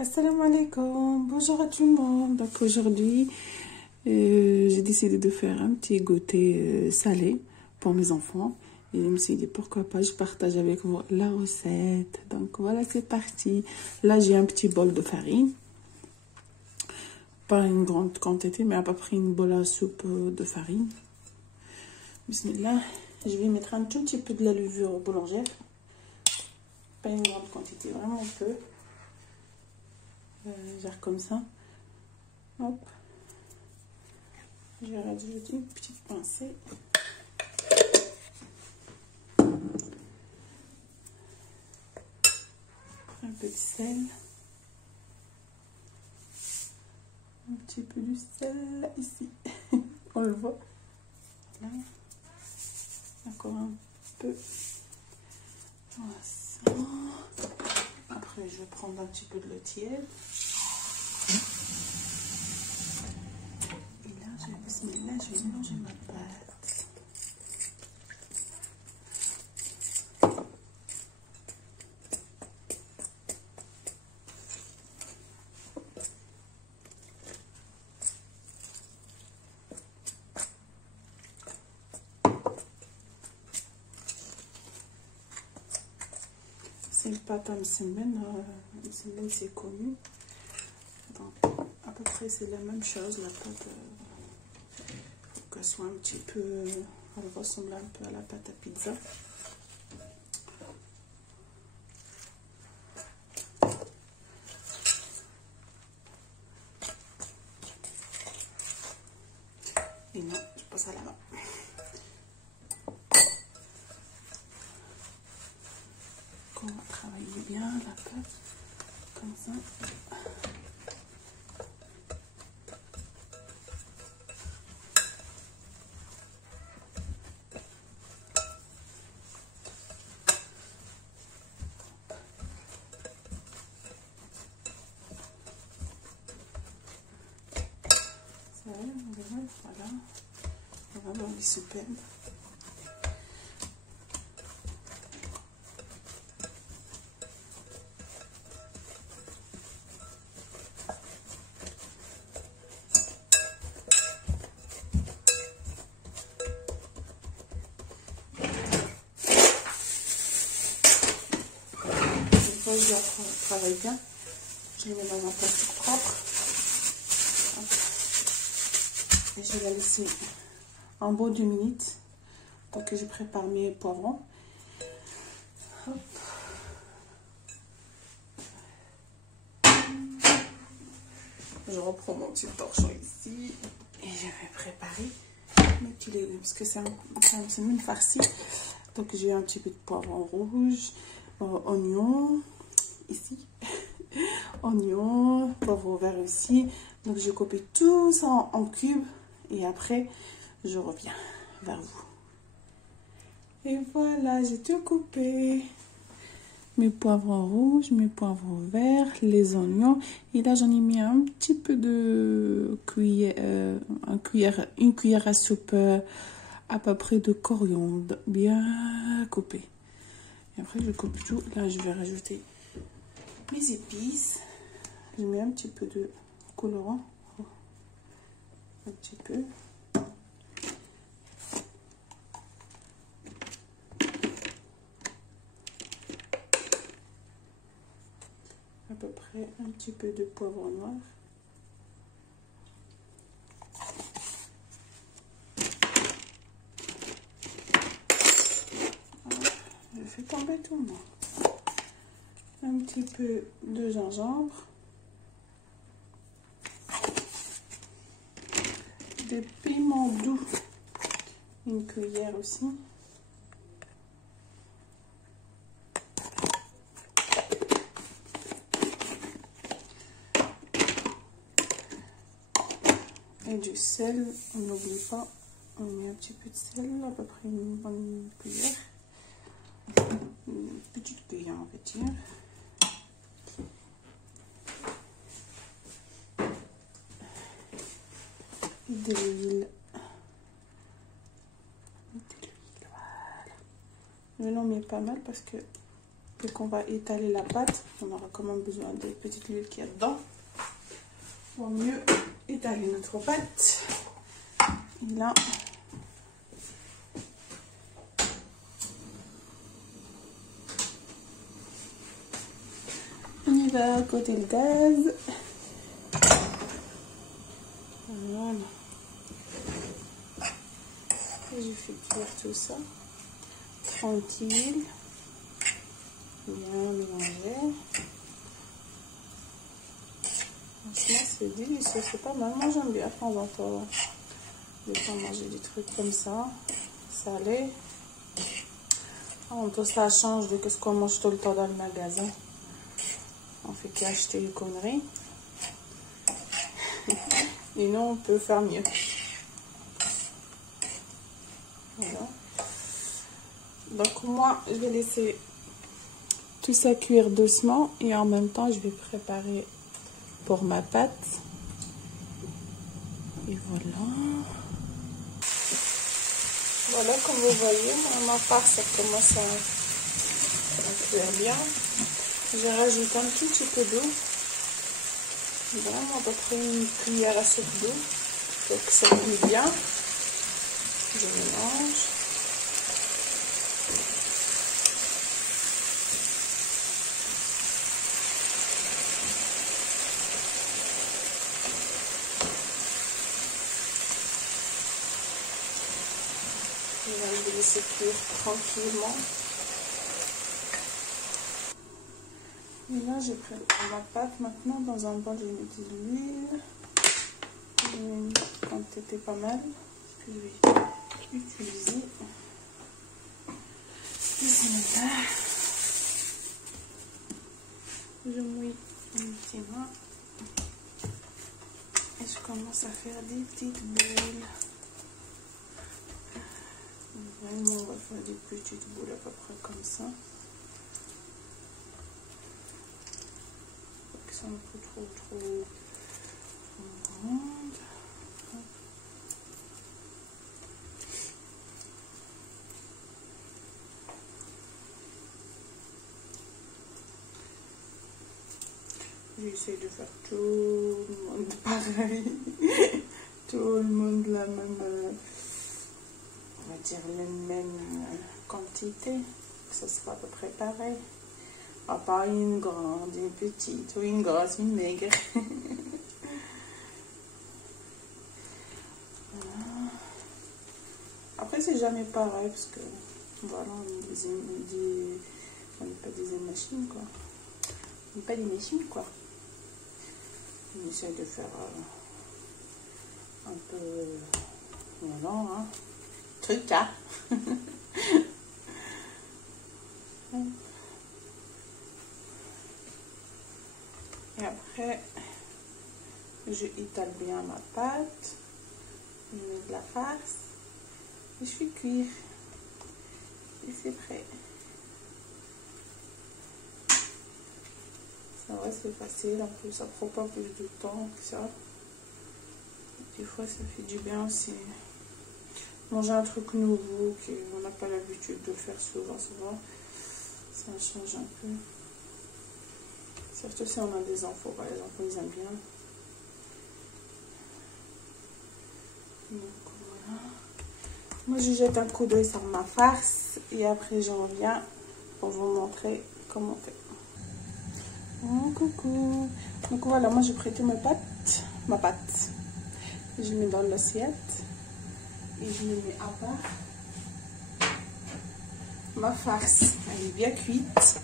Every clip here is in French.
Assalamu alaikum, bonjour à tout le monde. Donc aujourd'hui, j'ai décidé de faire un petit goûter salé pour mes enfants. Et je me suis dit pourquoi pas, je partage avec vous la recette. Donc voilà, c'est parti. Là, j'ai un petit bol de farine. Pas une grande quantité, mais à peu près une bol à soupe de farine. Bismillah. Je vais mettre un tout petit peu de la levure boulangère. Pas une grande quantité, vraiment peu. Genre comme ça. Hop. J'ai rajouté une petite pincée. Un peu de sel. Un petit peu de sel ici. On le voit. Là. Encore un peu. Voilà. Après, je vais prendre un petit peu de l'eau tiède. Et là, je vais mélanger ma pâte. C'est une pâte à msemen. Msemen, c'est connu. Donc, à peu près, c'est la même chose. La pâte, faut qu'elle soit un petit peu... Elle ressemble un peu à la pâte à pizza. Et non, je passe à la main. On va travailler bien la pâte, comme ça. Ça va, voilà. Vraiment, il est superbe. Je la travaille bien, je les mets dans un plastique propre et je vais la laisser en bout 2 minutes. Donc je prépare mes poivrons. Hop. Je reprends mon petit torchon ici et je vais préparer mes petits légumes parce que c'est une farci. Donc j'ai un petit peu de poivron rouge, oignon ici. Oignon, poivre vert aussi. Donc je coupe tout ça en cubes et après je reviens vers vous. Et voilà, j'ai tout coupé. Mes poivrons rouges, mes poivrons verts, les oignons. Et là j'en ai mis un petit peu de cuillère, une cuillère à soupe à peu près de coriandre bien coupé. Et après je coupe tout. Là je vais rajouter mes épices. Je mets un petit peu de colorant, un petit peu. À peu près un petit peu de poivre noir. Je fais tomber tout le monde. Un petit peu de gingembre. Des piments doux, une cuillère aussi. Et du sel, on n'oublie pas, on met un petit peu de sel, à peu près une bonne cuillère. Une petite cuillère, on va dire. Et de l'huile. Je l'en mets pas mal parce que Dès qu'on va étaler la pâte, on aura quand même besoin des petites huiles qu'il y a dedans pour mieux étaler notre pâte. Et là, on y va à côté le gaz. Voilà. Et je fais cuire tout ça tranquille. Bien mélanger. Franchement, c'est délicieux, c'est pas mal. Moi, j'aime bien de temps en temps manger des trucs comme ça, salés. En tout ça change de ce qu'on mange tout le temps dans le magasin. On fait qu'acheter des conneries. Et nous, on peut faire mieux. Voilà. Donc moi, je vais laisser tout ça cuire doucement et en même temps, je vais préparer pour ma pâte. Et voilà. Voilà, comme vous voyez, ma farce, ça commence à cuire bien. Je rajoute un tout petit peu d'eau. Vraiment à peu près une cuillère à soupe d'eau pour que ça cuise bien. Je mélange. Et là, je vais laisser cuire tranquillement. Et là, je prépare ma pâte. Maintenant, dans un bol, je vais mettre de l'huile. Une quantité pas mal. Puis je vais utiliser. Bismillah. Je mouille une petite main. Et je commence à faire des petites boules. Vraiment, on va faire des petites boules à peu près comme ça. Pas que ça ne soit trop grande. J'essaie de faire tout le monde pareil. Tout le monde la même, on va dire la même quantité. Que ce sera à peu près pareil. À part une grande, une petite, ou une grosse, une maigre. Voilà. Après, c'est jamais pareil parce que voilà, on n'est pas des machines quoi. On n'est pas des machines quoi. On essaie de faire un peu, voilà, hein, truc hein. Et après, je étale bien ma pâte, je mets de la farce, et je fais cuire. Et c'est prêt. Ça va, c'est facile, en plus ça prend pas plus de temps que ça. Des fois, ça fait du bien aussi. Manger un truc nouveau qu'on n'a pas l'habitude de faire souvent, ça change un peu. Surtout si on a des enfants, par exemple, ils aiment bien. Donc voilà. Moi, je jette un coup d'œil sur ma farce et après, je reviens pour vous montrer comment on fait. Oh, coucou. Donc voilà, moi, j'ai prêté ma pâte. Je mets dans l'assiette et je le mets à part. Ma farce, elle est bien cuite.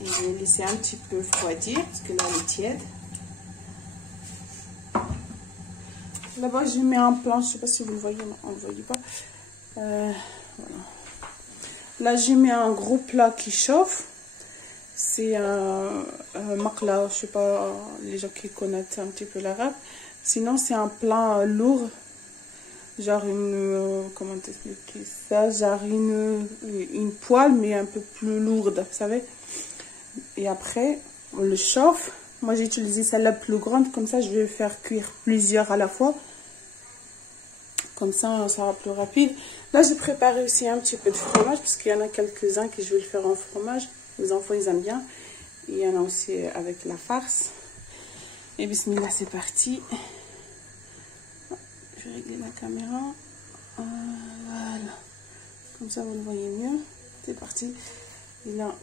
Et je vais laisser un petit peu refroidir parce que là elle est tiède. Là-bas je mets un plan, je ne sais pas si vous le voyez, non, on ne le voyait pas. Voilà. Là j'ai mis un gros plat qui chauffe. C'est un makla, je ne sais pas les gens qui connaissent un petit peu l'arabe. Sinon c'est un plat lourd. Genre comment t'expliquer ça? Genre une poêle mais un peu plus lourde, vous savez. Et après, on le chauffe. Moi, j'ai utilisé celle-là plus grande. Comme ça, je vais faire cuire plusieurs à la fois. Comme ça, ça sera plus rapide. Là, j'ai préparé aussi un petit peu de fromage. Parce qu'il y en a quelques-uns que je vais le faire en fromage. Les enfants, ils aiment bien. Il y en a aussi avec la farce. Et bismillah, c'est parti. Je vais régler la caméra. Voilà. Comme ça, vous le voyez mieux. C'est parti. Et là,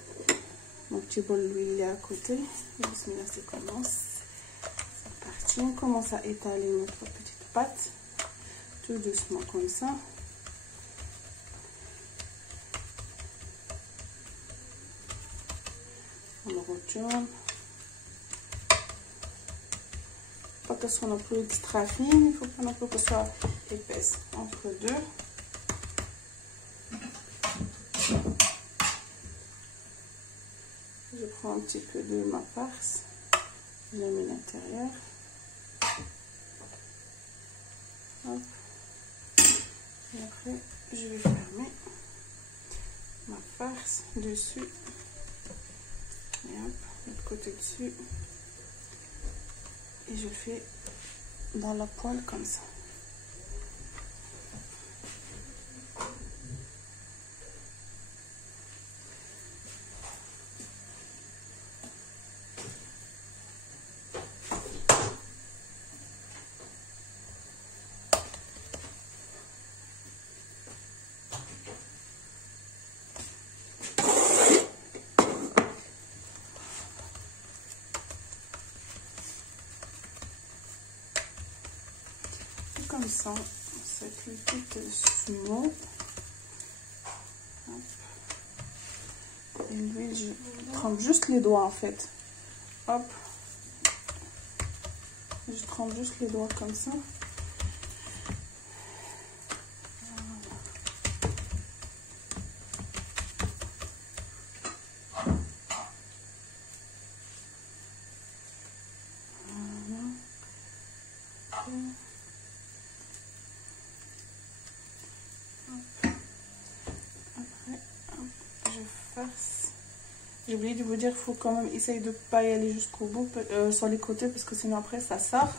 mon petit bol, lui, il est à côté. Et bismillah, c'est commence. C'est parti. On commence à étaler notre petite pâte. Tout doucement, comme ça. On le retourne. Pas que ce soit non plus extra fine, il faut pas non plus que ce soit épaisse. Entre deux. Je prends un petit peu de ma farce. Je la mets à l'intérieur. Hop. Et après, je vais fermer ma farce dessus. Et hop, l'autre côté dessus. Et je fais dans la poêle comme ça. Comme ça cuit tout doucement. Et l'huile, je trempe juste les doigts en fait. Hop. Je trempe juste les doigts comme ça. J'ai oublié de vous dire, il faut quand même essayer de ne pas y aller jusqu'au bout sur les côtés parce que sinon après ça sort.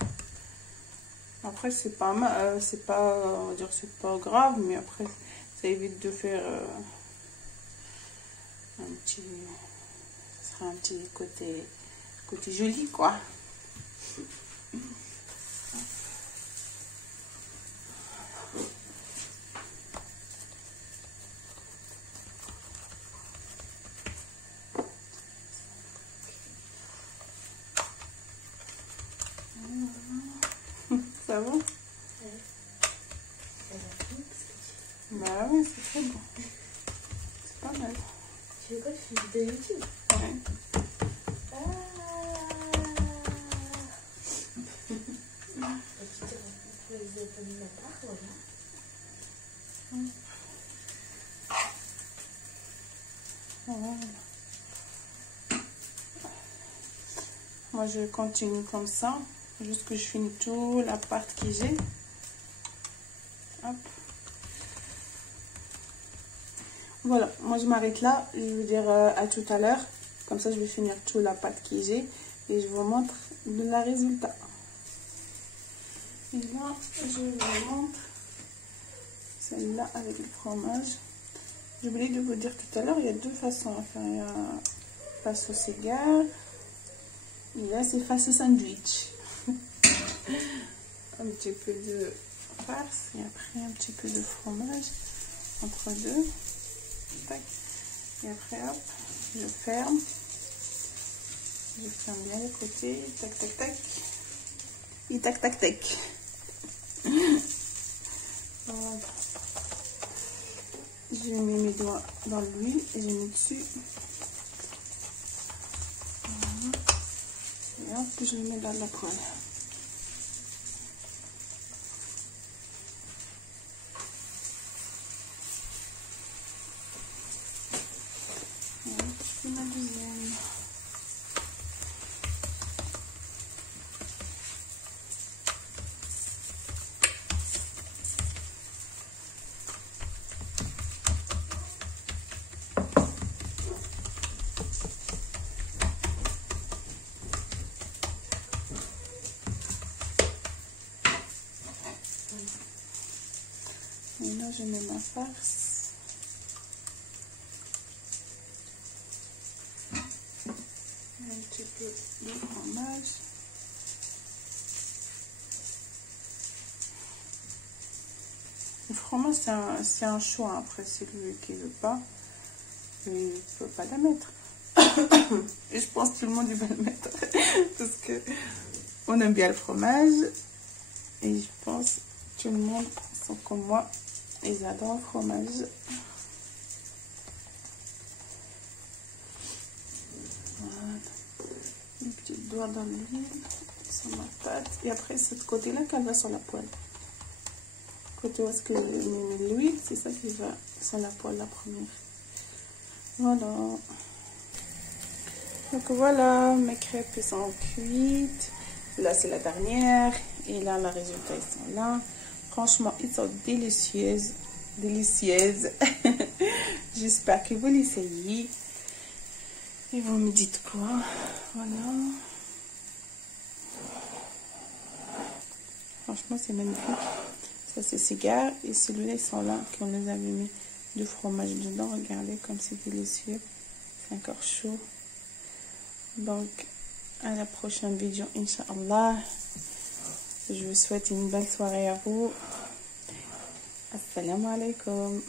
Après c'est pas mal, c'est pas, on va dire c'est pas grave, mais après ça évite de faire un petit, ça sera un petit côté joli quoi. Ça va? Bah oui, c'est très bon. C'est pas mal. Tu veux quoi, tu fais de YouTube? Ouais. Voilà. Moi je continue comme ça jusqu'à je finis toute la pâte que j'ai. Hop. Voilà, moi je m'arrête là. Je vais dire à tout à l'heure. Comme ça je vais finir toute la pâte que j'ai et je vous montre le résultat. Et là je vous montre celle-là avec le fromage. J'ai oublié de vous dire tout à l'heure, il y a deux façons à faire. Il y a face au cigare et là c'est face au sandwich. Un petit peu de farce et après un petit peu de fromage entre deux. Tac. Et après hop, je ferme bien les côtés, tac tac tac et tac tac tac. Voilà. Je mets mes doigts dans l'huile et je mets dessus. Voilà. Et hop, je le mets dans la poêle. Et hop, je fais ma deuxième. Et là, je mets ma farce. petit peu de fromage. Le fromage, c'est un choix. Après, c'est lui qui ne veut pas. Il ne peut pas la mettre. Et je pense que tout le monde il va le mettre. Parce que on aime bien le fromage. Et je pense que tout le monde sont comme moi. Ils adorent le fromage. Voilà. Un petit doigt dans l'huile sur ma pâte. Et après, cette côté-là qu'elle va sur la poêle. Côté où est-ce que l'huile, c'est ça qui va sur la poêle la première. Voilà. Donc voilà, mes crêpes sont cuites. Là, c'est la dernière. Et là, les résultats, ils sont là. Franchement, ils sont délicieuses. Délicieuses. J'espère que vous l'essayez. Et vous me dites quoi. Voilà. Franchement, c'est magnifique. Ça, c'est cigare. Et celui-là, ils sont là. Qu'on les avait mis du fromage dedans. Regardez comme c'est délicieux. C'est encore chaud. Donc, à la prochaine vidéo, Inch'Allah. Je vous souhaite une belle soirée à vous. Assalamu alaikum.